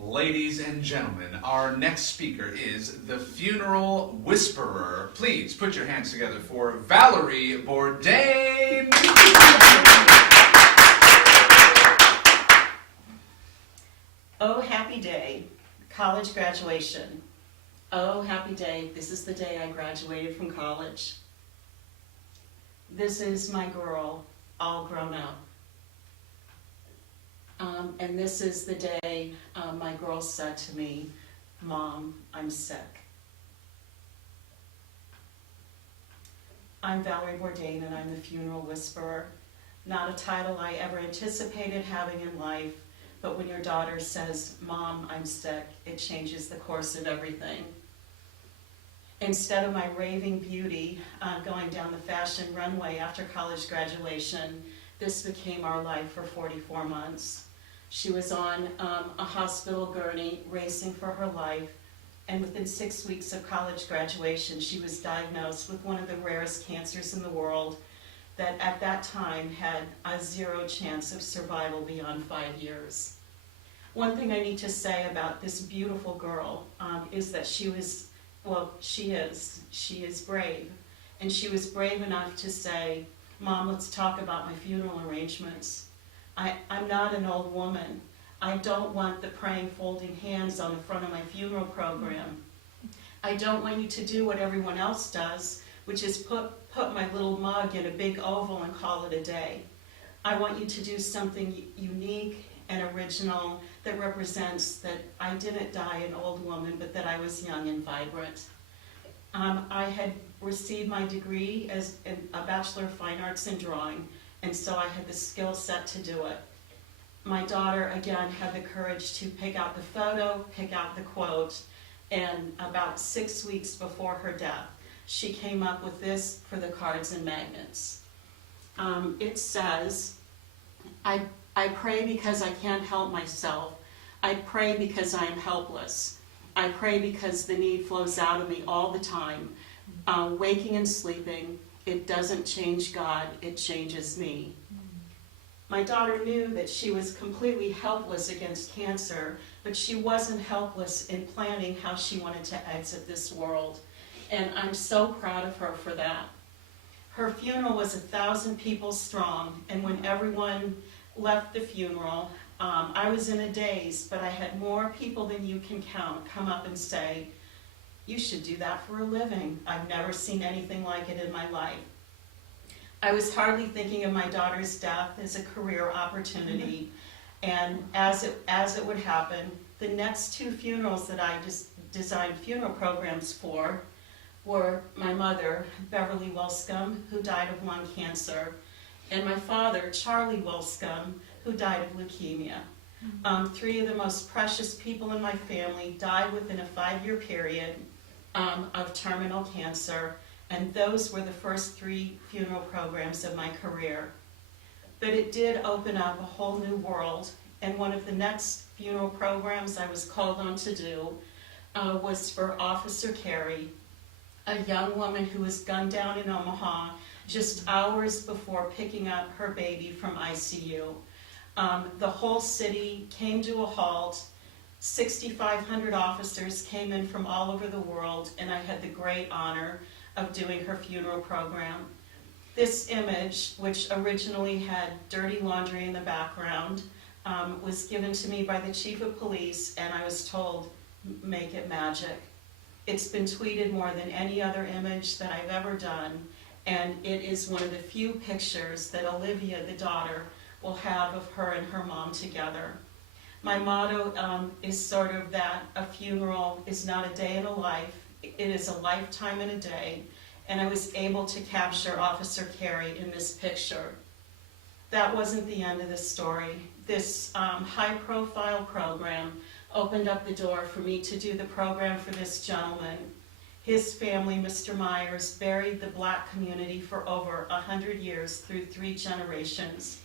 Ladies and gentlemen, our next speaker is the funeral whisperer. Please put your hands together for Valerie Bourdain. Oh, happy day, college graduation. Oh, happy day, this is the day I graduated from college. This is my girl, all grown up. And this is the day my girl said to me, "Mom, I'm sick." I'm Valerie Bourdain, and I'm the funeral whisperer. Not a title I ever anticipated having in life, but when your daughter says, "Mom, I'm sick," it changes the course of everything. Instead of my raving beauty going down the fashion runway after college graduation, this became our life for 44 months. She was on a hospital gurney, racing for her life, and within 6 weeks of college graduation, she was diagnosed with one of the rarest cancers in the world that at that time had a 0 chance of survival beyond 5 years. One thing I need to say about this beautiful girl is that she is brave. And she was brave enough to say, "Mom, let's talk about my funeral arrangements. I'm not an old woman. I don't want the praying folding hands on the front of my funeral program. I don't want you to do what everyone else does, which is put my little mug in a big oval and call it a day. I want you to do something unique and original that represents that I didn't die an old woman, but that I was young and vibrant." I had received my degree as a Bachelor of Fine Arts in Drawing, and so I had the skill set to do it. My daughter, again, had the courage to pick out the photo, pick out the quote, and about 6 weeks before her death, she came up with this for the cards and magnets. It says, I pray because I can't help myself. I pray because I am helpless. I pray because the need flows out of me all the time. Waking and sleeping, it doesn't change God, it changes me. My daughter knew that she was completely helpless against cancer, but she wasn't helpless in planning how she wanted to exit this world. And I'm so proud of her for that. Her funeral was 1,000 people strong, and when everyone left the funeral, I was in a daze, but I had more people than you can count come up and say, "You should do that for a living. I've never seen anything like it in my life." I was hardly thinking of my daughter's death as a career opportunity, and as it would happen, the next 2 funerals that I just designed funeral programs for were my mother, Beverly Wilscombe, who died of lung cancer, and my father, Charlie Wilscombe, who died of leukemia. 3 of the most precious people in my family died within a 5-year period of terminal cancer, and those were the first 3 funeral programs of my career. But it did open up a whole new world, and one of the next funeral programs I was called on to do was for Officer Carey, a young woman who was gunned down in Omaha just hours before picking up her baby from ICU. The whole city came to a halt. 6,500 officers came in from all over the world, and I had the great honor of doing her funeral program. This image, which originally had dirty laundry in the background, was given to me by the chief of police, and I was told, "Make it magic." It's been tweeted more than any other image that I've ever done, and it is one of the few pictures that Olivia, the daughter, will have of her and her mom together. My motto is sort of that a funeral is not a day in a life, it is a lifetime in a day, and I was able to capture Officer Carey in this picture. That wasn't the end of the story. This high-profile program opened up the door for me to do the program for this gentleman. His family, Mr. Myers, buried the black community for over 100 years through 3 generations.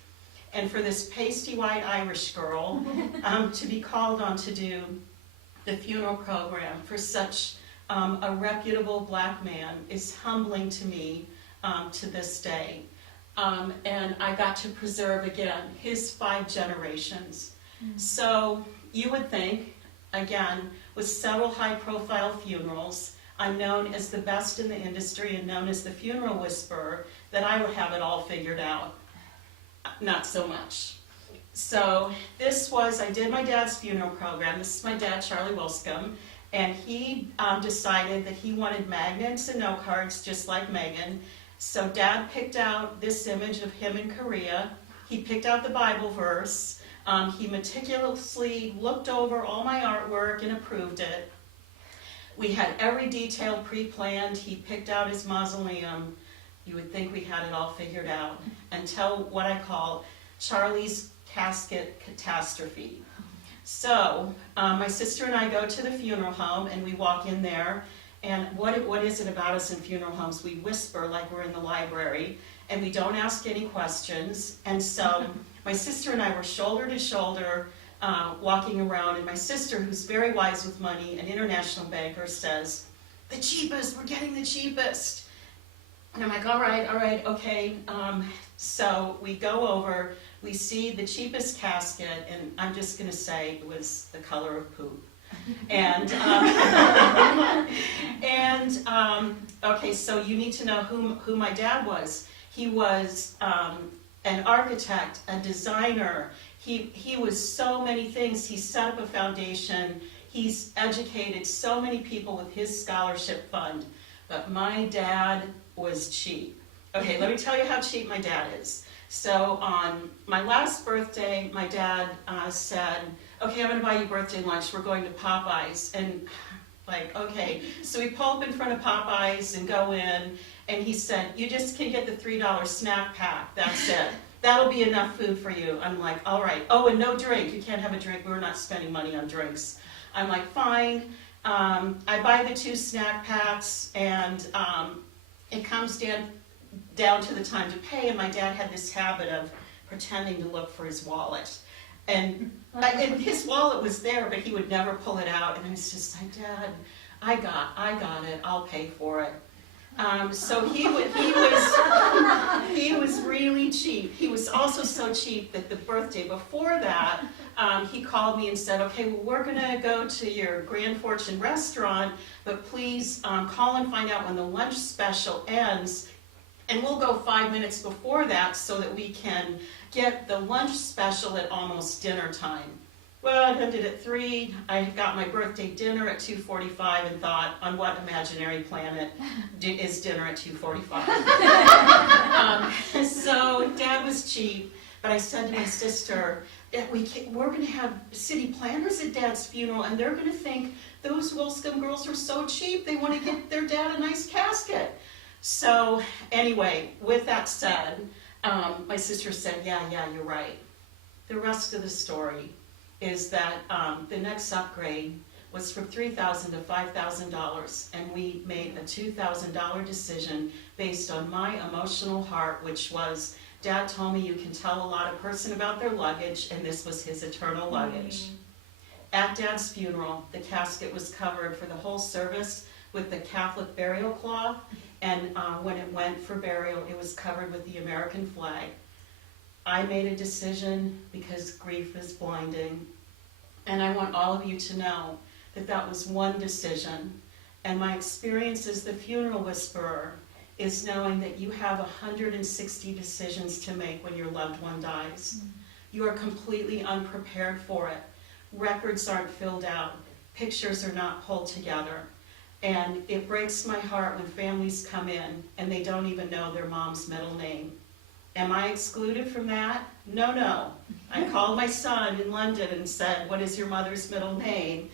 And for this pasty-white Irish girl to be called on to do the funeral program for such a reputable black man is humbling to me to this day. And I got to preserve, again, his 5 generations. So you would think again, with several high-profile funerals. I'm known as the best in the industry and known as the funeral whisperer, that I would have it all figured out. Not so much. So I did my dad's funeral program. This is my dad, Charlie Wilscombe, and he decided that he wanted magnets and note cards just like Megan. So Dad picked out this image of him in Korea. He picked out the Bible verse. He meticulously looked over all my artwork and approved it. We had every detail pre-planned. He picked out his mausoleum. You would think we had it all figured out until what I call Charlie's casket catastrophe. So my sister and I go to the funeral home and we walk in there, and what is it about us in funeral homes? We whisper like we're in the library, and we don't ask any questions. And so my sister and I were shoulder to shoulder walking around, and my sister, who's very wise with money, an international banker, says, "The cheapest, we're getting the cheapest." And I'm like, all right, okay. So we go over, we see the cheapest casket, and I'm just going to say it was the color of poop. And okay, so you need to know who my dad was. He was an architect, a designer. He was so many things. He set up a foundation. He's educated so many people with his scholarship fund. But my dad was cheap. Okay, let me tell you how cheap my dad is. So on my last birthday, my dad said, "Okay, I'm going to buy you birthday lunch. We're going to Popeyes." And like, okay. So we pull up in front of Popeyes and go in, and he said, "You just can get the $3 snack pack. That's it. That'll be enough food for you." I'm like, all right. Oh, and no drink. You can't have a drink. We're not spending money on drinks. I'm like, fine. I buy the 2 snack packs, and it comes down to the time to pay, and my dad had this habit of pretending to look for his wallet. And his wallet was there, but he would never pull it out, and I was just like, "Dad, I got it, I'll pay for it." So he was really cheap. He was also so cheap that the birthday before that, he called me and said, "Okay, well, we're going to go to your Grand Fortune restaurant, but please call and find out when the lunch special ends, and we'll go 5 minutes before that so that we can get the lunch special at almost dinner time." Well, it ended at 3. I got my birthday dinner at 2:45 and thought, on what imaginary planet is dinner at 2:45? So Dad was cheap, but I said to my sister, we're going to have city planners at Dad's funeral, and they're going to think those Wilscombe girls are so cheap, they want to get their dad a nice casket. So anyway, with that said, my sister said, yeah, you're right. The rest of the story is that the next upgrade was from $3,000 to $5,000, and we made a $2,000 decision based on my emotional heart, which was, Dad told me you can tell a lot of person about their luggage, and this was his eternal luggage. At Dad's funeral, the casket was covered for the whole service with the Catholic burial cloth, and when it went for burial, it was covered with the American flag. I made a decision because grief is blinding, and I want all of you to know that that was one decision. And my experience as the funeral whisperer is knowing that you have 160 decisions to make when your loved one dies. You are completely unprepared for it. Records aren't filled out. Pictures are not pulled together. And it breaks my heart when families come in and they don't even know their mom's middle name. Am I excluded from that? No. I called my son in London and said, "What is your mother's middle name?"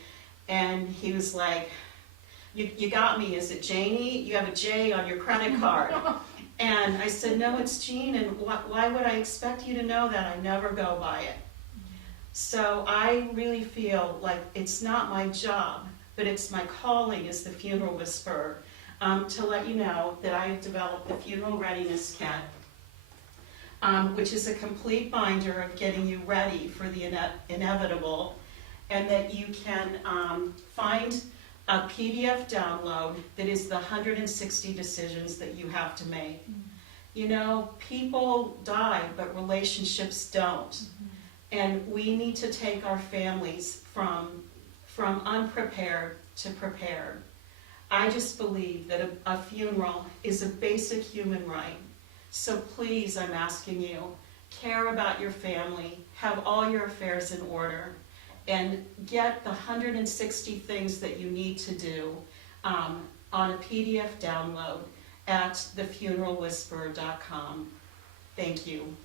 And he was like, you got me, is it Janie? You have a J on your credit card. And I said, "No, it's Jean, and why would I expect you to know that? I never go by it." So I really feel like it's not my job, but it's my calling as the funeral whisperer to let you know that I have developed the Funeral Readiness Kit, which is a complete binder of getting you ready for the inevitable, and that you can find a PDF download that is the 160 decisions that you have to make. You know, people die, but relationships don't. And we need to take our families from from unprepared to prepared. I just believe that a funeral is a basic human right. So please, I'm asking you, care about your family, have all your affairs in order, and get the 160 things that you need to do on a PDF download at thefuneralwhisperer.com. Thank you.